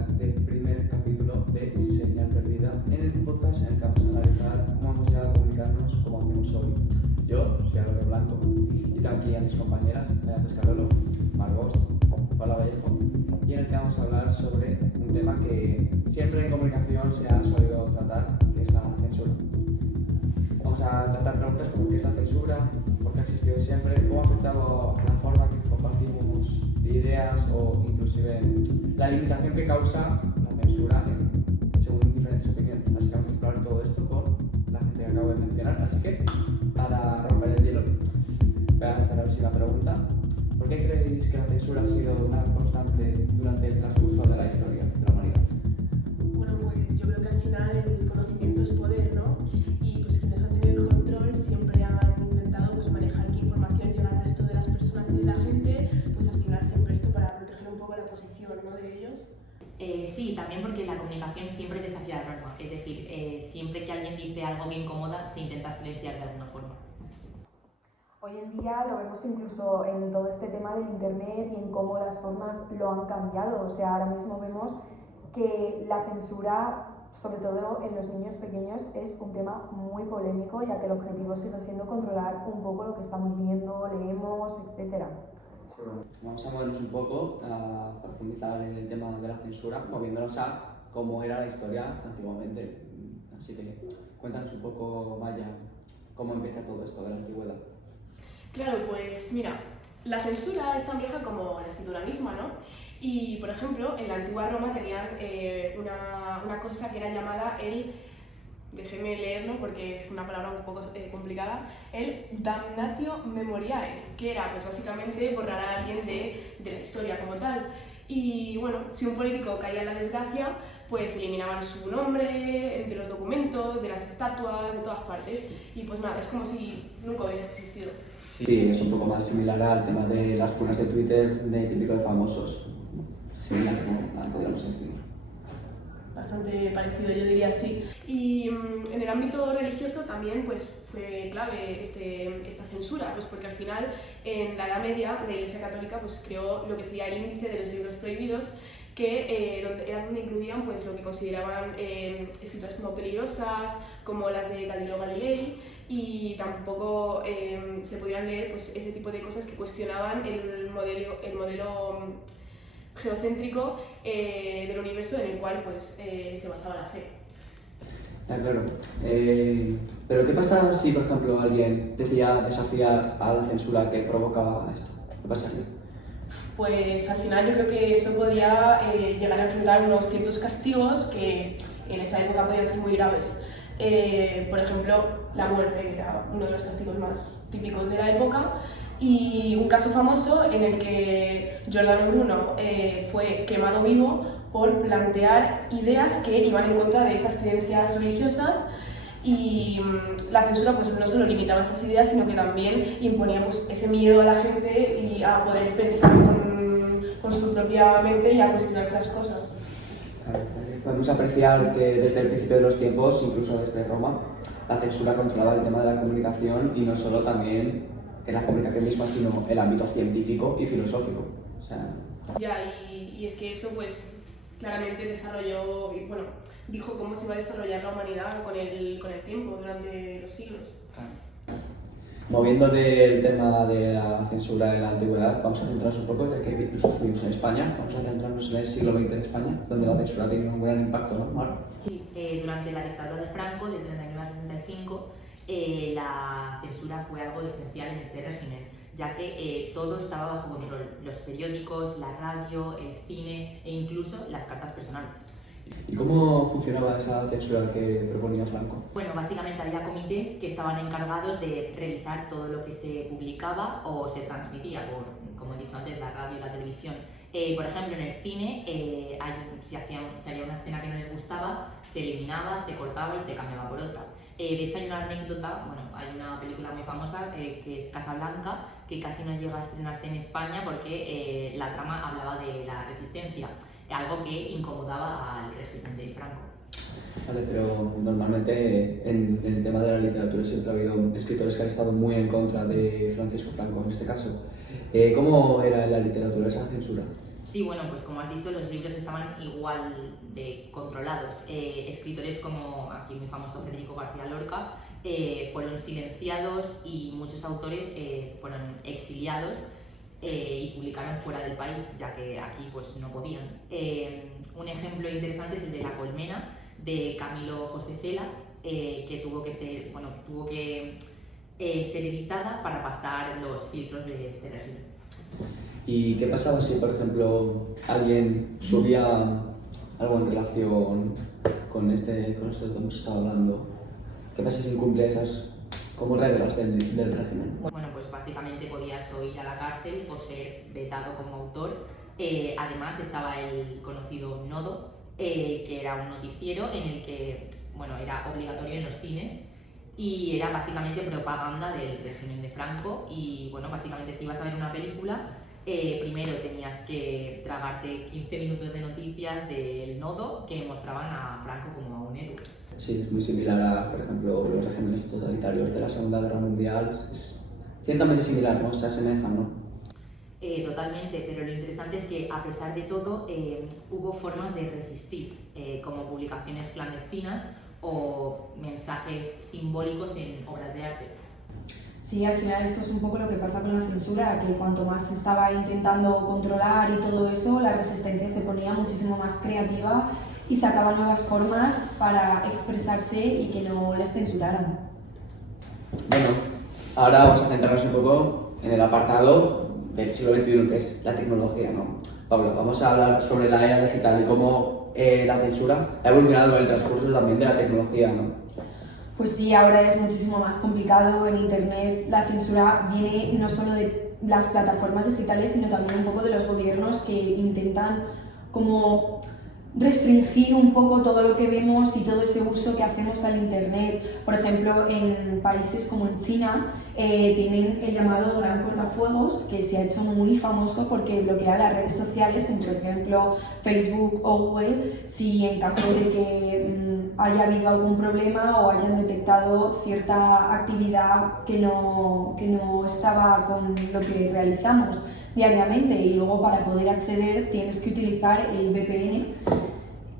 podcast del primer capítulo de Señal Perdida, en el podcast en el que vamos a analizar cómo hemos llegado a comunicarnos como hacemos hoy. Yo soy Álvaro Blanco y tengo aquí a mis compañeras, María Pescarolo, Margot, Paula Vallejo, y en el que vamos a hablar sobre un tema que siempre en comunicación se ha solido tratar, que es la censura. Vamos a tratar preguntas como qué es la censura, por qué ha existido siempre, cómo ha afectado la forma que compartimos de ideas o inclusive la limitación que causa la censura según diferentes opiniones. Así que vamos a explorar todo esto con la gente que acabo de mencionar. Así que, para romper el hielo, voy a empezar así la pregunta. ¿Por qué creéis que la censura ha sido una constante durante el transcurso de la historia de la humanidad? Bueno, pues yo creo que al final el conocimiento es poder, ¿no? Y pues quienes han tenido el control siempre han intentado pues manejar qué información llega al resto de las personas y de la gente, pues al final siempre esto para proteger un poco la posición, ¿no?, de ellos. Sí, también porque la comunicación siempre desafía la norma, es decir, siempre que alguien dice algo que incomoda se intenta silenciar de alguna forma. Hoy en día lo vemos incluso en todo este tema del internet y en cómo las formas lo han cambiado. O sea, ahora mismo vemos que la censura, sobre todo en los niños pequeños, es un tema muy polémico, ya que el objetivo sigue siendo controlar un poco lo que estamos viendo, leemos, etc. Vamos a movernos un poco a profundizar en el tema de la censura, moviéndonos a cómo era la historia antiguamente. Así que cuéntanos un poco, Maya, cómo empieza todo esto de la antigüedad. Claro, pues mira, la censura es tan vieja como la escritura misma, ¿no? Y, por ejemplo, en la antigua Roma tenían una cosa que era llamada déjeme leerlo porque es una palabra un poco complicada, el damnatio memoriae, que era pues básicamente borrar a alguien de la historia como tal. Y bueno, si un político caía en la desgracia, pues eliminaban su nombre de los documentos, de las estatuas, de todas partes. Y pues nada, es como si nunca hubiera existido. Sí, es un poco más similar al tema de las funas de Twitter de típico de famosos. Similar, ¿no? Podríamos decir. Bastante parecido, yo diría así. Y en el ámbito religioso también pues, fue clave esta censura, pues porque al final en la Edad Media la Iglesia Católica pues, creó lo que sería el índice de los libros prohibidos, que era donde incluían pues, lo que consideraban escrituras como peligrosas, como las de Galileo Galilei, y tampoco se podían leer pues, ese tipo de cosas que cuestionaban el modelo geocéntrico del universo en el cual pues, se basaba la fe. Claro. Pero ¿qué pasa si, por ejemplo, alguien decía desafiar a la censura que provocaba esto? ¿Qué pasaría? Pues al final yo creo que eso podía llegar a enfrentar unos ciertos castigos que en esa época podían ser muy graves. Por ejemplo, la muerte, que era uno de los castigos más típicos de la época, y un caso famoso en el que Giordano Bruno fue quemado vivo por plantear ideas que iban en contra de esas creencias religiosas, y la censura pues, no solo limitaba esas ideas, sino que también imponía pues, ese miedo a la gente y a poder pensar con su propia mente y a cuestionarse las cosas. Claro, podemos apreciar que desde el principio de los tiempos, incluso desde Roma, la censura controlaba el tema de la comunicación y no solo también en la comunicación misma, sino el ámbito científico y filosófico. O sea... Ya, y es que eso pues claramente desarrolló, y bueno, dijo cómo se iba a desarrollar la humanidad con el tiempo, durante los siglos. Moviendo del tema de la censura en la antigüedad, vamos a centrarnos un poco, ya que nosotros vivimos en España, vamos a centrarnos en el siglo XX en España, donde la censura ha tenido un gran impacto, ¿no, Mar? Sí, durante la dictadura de Franco, del 39 al 75, la censura fue algo esencial en este régimen, ya que todo estaba bajo control, los periódicos, la radio, el cine e incluso las cartas personales. ¿Y cómo funcionaba esa censura que proponía Franco? Bueno, básicamente había comités que estaban encargados de revisar todo lo que se publicaba o se transmitía por, como he dicho antes, la radio y la televisión. Por ejemplo, en el cine, si había una escena que no les gustaba, se eliminaba, se cortaba y se cambiaba por otra. De hecho, hay una anécdota, bueno, hay una película muy famosa que es Casablanca, que casi no llega a estrenarse en España porque la trama hablaba de la resistencia, algo que incomodaba al régimen de Franco. Vale, pero normalmente en el tema de la literatura siempre ha habido escritores que han estado muy en contra de Francisco Franco, en este caso. ¿Cómo era en la literatura esa censura? Sí, bueno, pues como has dicho, los libros estaban igual de controlados. Escritores como aquí muy famoso Federico García Lorca fueron silenciados y muchos autores fueron exiliados y publicaron fuera del país, ya que aquí pues no podían. Un ejemplo interesante es el de La colmena, de Camilo José Cela, que tuvo que ser editada para pasar los filtros de este régimen. ¿Y qué pasaba si, por ejemplo, alguien subía algo en relación con esto de que hemos estado hablando? ¿Qué pasa si incumple esas como reglas del régimen? Bueno, pues básicamente podías o ir a la cárcel o ser vetado como autor. Además estaba el conocido Nodo, que era un noticiero en el que, bueno, era obligatorio en los cines y era básicamente propaganda del régimen de Franco. Y bueno, básicamente si ibas a ver una película, primero tenías que tragarte 15 minutos de noticias del Nodo que mostraban a Franco como a un héroe. Sí, es muy similar a, por ejemplo, los regímenes totalitarios de la Segunda Guerra Mundial. Es ciertamente similar, ¿no? Se asemejan, ¿no? Totalmente, pero lo interesante es que a pesar de todo hubo formas de resistir, como publicaciones clandestinas o mensajes simbólicos en obras de arte. Sí, al final esto es un poco lo que pasa con la censura, que cuanto más se estaba intentando controlar y todo eso, la resistencia se ponía muchísimo más creativa y sacaba nuevas formas para expresarse y que no les censuraran. Bueno, ahora vamos a centrarnos un poco en el apartado del siglo XXI, que es la tecnología, ¿no? Pablo, vamos a hablar sobre la era digital y cómo la censura ha evolucionado en el transcurso también de la tecnología, ¿no? Pues sí, ahora es muchísimo más complicado. En Internet la censura viene no solo de las plataformas digitales, sino también un poco de los gobiernos que intentan como restringir un poco todo lo que vemos y todo ese uso que hacemos al Internet. Por ejemplo, en países como en China tienen el llamado Gran Cortafuegos, que se ha hecho muy famoso porque bloquea las redes sociales, como por ejemplo Facebook o Google, si en caso de que haya habido algún problema o hayan detectado cierta actividad que no estaba con lo que realizamos diariamente. Y luego, para poder acceder, tienes que utilizar el VPN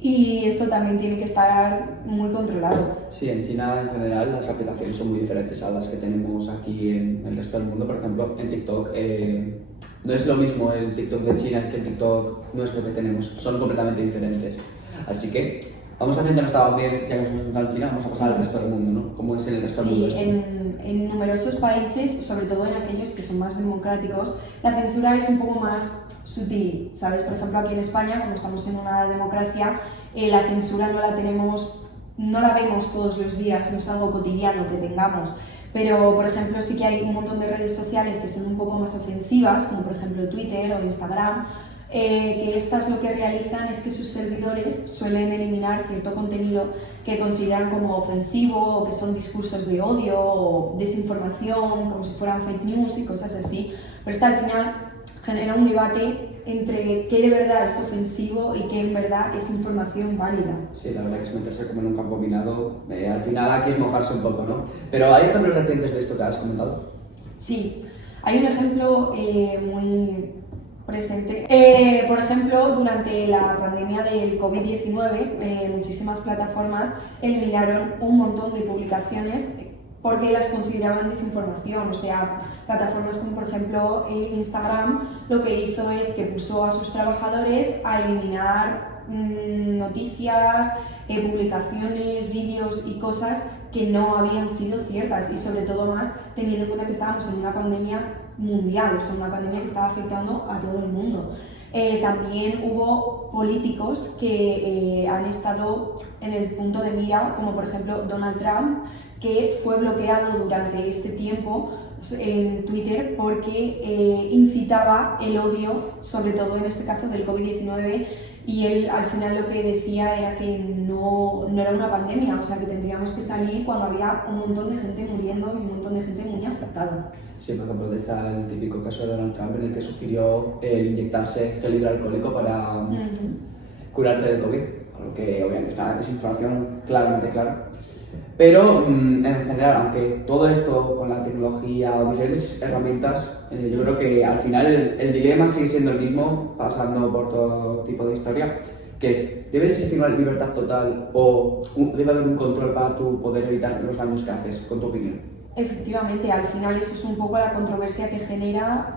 y eso también tiene que estar muy controlado. Sí, en China en general las aplicaciones son muy diferentes a las que tenemos aquí en el resto del mundo. Por ejemplo, en TikTok no es lo mismo el TikTok de China que el TikTok nuestro que tenemos, son completamente diferentes. Así que vamos a centrarnos también, ya que nos hemos centrado en China, vamos a pasar al resto del mundo, ¿no? ¿Cómo es en el resto del mundo esto? En numerosos países, sobre todo en aquellos que son más democráticos, la censura es un poco más sutil, ¿sabes? Por ejemplo, aquí en España, como estamos en una democracia, la censura no la vemos todos los días, no es algo cotidiano que tengamos. Pero, por ejemplo, sí que hay un montón de redes sociales que son un poco más ofensivas, como por ejemplo Twitter o Instagram, que estas lo que realizan es que sus servidores suelen eliminar cierto contenido que consideran como ofensivo o que son discursos de odio o desinformación, como si fueran fake news y cosas así. Pero esto al final genera un debate entre qué de verdad es ofensivo y qué en verdad es información válida. Sí, la verdad que es meterse como en un campo minado. Al final aquí es mojarse un poco, ¿no? Pero ¿hay ejemplos recientes de esto que has comentado? Sí, hay un ejemplo muy presente. Por ejemplo, durante la pandemia del COVID-19, muchísimas plataformas eliminaron un montón de publicaciones porque las consideraban desinformación. O sea, plataformas como por ejemplo Instagram lo que hizo es que puso a sus trabajadores a eliminar noticias, publicaciones, vídeos y cosas que no habían sido ciertas, y sobre todo más teniendo en cuenta que estábamos en una pandemia mundial, o sea, una pandemia que estaba afectando a todo el mundo. También hubo políticos que han estado en el punto de mira, como por ejemplo Donald Trump, que fue bloqueado durante este tiempo en Twitter porque incitaba el odio, sobre todo en este caso del COVID-19, y él al final lo que decía era que no era una pandemia, o sea, que tendríamos que salir cuando había un montón de gente muriendo y un montón de gente muy afectada. Sí, por ejemplo, está el típico caso de Donald Trump en el que sugirió inyectarse gel hidroalcohólico para curarte del COVID, algo que obviamente es información claramente clara. Pero en general, aunque todo esto con la tecnología o diferentes herramientas, yo creo que al final el dilema sigue siendo el mismo, pasando por todo tipo de historia, que es, ¿debe existir una libertad total o debe haber un control para tú poder evitar los daños que haces, con tu opinión? Efectivamente, al final eso es un poco la controversia que genera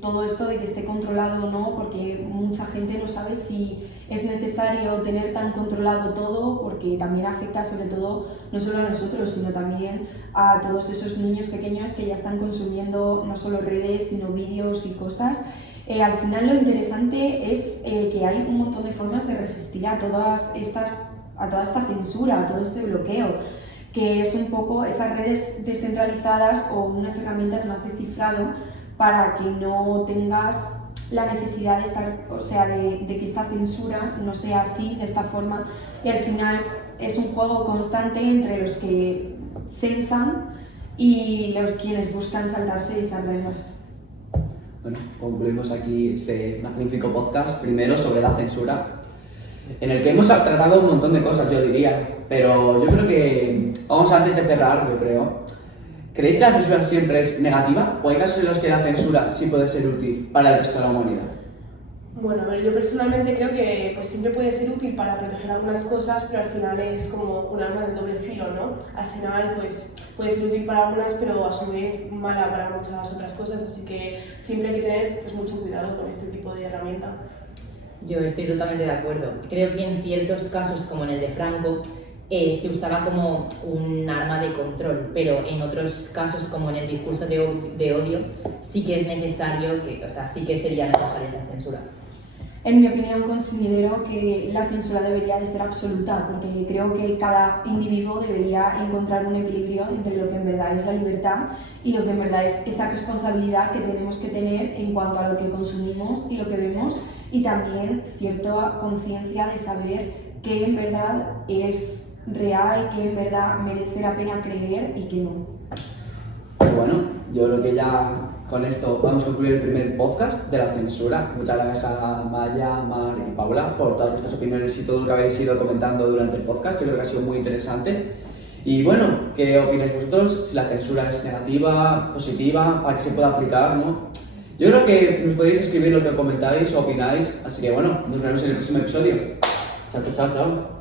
todo esto de que esté controlado o no, porque mucha gente no sabe si es necesario tener tan controlado todo, porque también afecta sobre todo no solo a nosotros, sino también a todos esos niños pequeños que ya están consumiendo no solo redes, sino vídeos y cosas. Al final lo interesante es que hay un montón de formas de resistir a toda esta censura, a todo este bloqueo, que es un poco esas redes descentralizadas o unas herramientas más de cifrado para que no tengas la necesidad de estar, o sea, de que esta censura no sea así, de esta forma, y al final es un juego constante entre los que censan y los quienes buscan saltarse esas reglas. Bueno, concluimos aquí este magnífico podcast, primero sobre la censura, en el que hemos tratado un montón de cosas, yo diría, pero yo creo que, vamos antes de cerrar, yo creo, ¿creéis que la censura siempre es negativa o hay casos en los que la censura sí puede ser útil para el resto de la humanidad? Bueno, a ver, yo personalmente creo que pues, siempre puede ser útil para proteger algunas cosas, pero al final es como un arma de doble filo, ¿no? Al final pues, puede ser útil para algunas, pero a su vez mala para muchas otras cosas, así que siempre hay que tener pues, mucho cuidado con este tipo de herramienta. Yo estoy totalmente de acuerdo. Creo que en ciertos casos, como en el de Franco, se usaba como un arma de control, pero en otros casos, como en el discurso de odio, sí que es necesario, sí que sería necesaria la censura. En mi opinión, considero que la censura debería de ser absoluta, porque creo que cada individuo debería encontrar un equilibrio entre lo que en verdad es la libertad y lo que en verdad es esa responsabilidad que tenemos que tener en cuanto a lo que consumimos y lo que vemos, y también cierta conciencia de saber qué en verdad es real, qué en verdad merece la pena creer y qué no. Pues bueno, yo creo que ya con esto vamos a concluir el primer podcast de la censura. Muchas gracias a Maya, Mar y Paula por todas vuestras opiniones y todo lo que habéis ido comentando durante el podcast. Yo creo que ha sido muy interesante. Y bueno, ¿qué opináis vosotros? Si la censura es negativa, positiva, para que se pueda aplicar, ¿no? Yo creo que nos podéis escribir lo que comentáis o opináis. Así que bueno, nos vemos en el próximo episodio. Chao, chao, chao, chao.